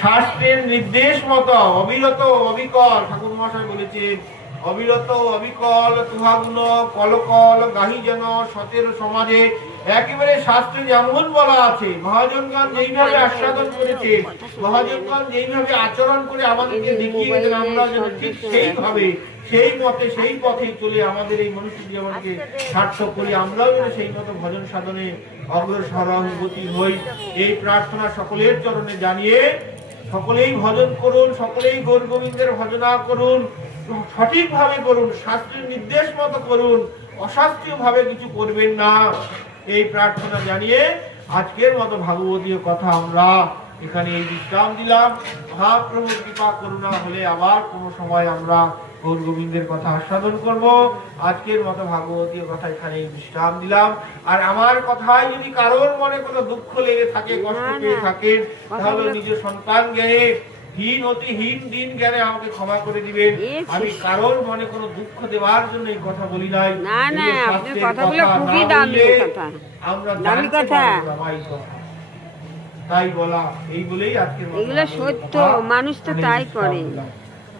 শাস্ত্রের নির্দেশ মতো অবিরত অবিকল ঠাকুর মহাশয় বলেছেন, অবিরত অবিকল তুহাগুণ কলকল গাহি যেন সতের সমাজে। একেবারে শাস্ত্রে যেমন বলা আছে, মহাজনগণ যেইভাবে আস্বাদন করেছে, মহাজনগণ যেইভাবে আচরণ করে আমাদেরকে দেখিয়ে গেছেন, আমরা যেন ঠিক সেইভাবে সেই মতে সেই পথে চলে আমাদের এই মনুষ্য জীবনকে সার্থক করি, আমরাও যেন সেই মতো ভজন সাধনে অগ্রসর গতি হই। এই প্রার্থনা সকলের চরণে জানিয়ে সকলেই ভজন করুন, সকলেই গৌর গোবিন্দের ভজনা করুন, সঠিকভাবে করুন, শাস্ত্রের নির্দেশ মতো করুন, অশাস্ত্রীয় ভাবে কিছু করবেন না। এই প্রার্থনা জানিয়ে আজকের মতো ভাগবতীয় কথা আমরা এখানে এই বিশ্রাম দিলাম। মহাপ্রভুর কৃপা করুণা হলে আবার কোনো সময় আমরা গৌর গোবিন্দের কথা আস্বাদন করব। আজকের মতো ভাগবতীয় কথা এখানে বিশ্রাম দিলাম। আর আমার কথায় যদি কারোর মনে কোনো দুঃখ লেগে থাকে, কষ্ট পেয়ে থাকেন, তাহলে নিজের সন্তান জ্ঞানে হীন অতি হীন দিন জ্ঞানে আমাকে ক্ষমা করে দিবেন। আমি কারোর মনে কোনো দুঃখ দেওয়ার জন্য এই কথা বলি নাই। না না, আপনার কথাগুলো খুবই দামি কথা, আমরা দামি কথা, তাই বলা, এই বলেই আজকে এগুলো সত্য, মানুষ তো তাই করে।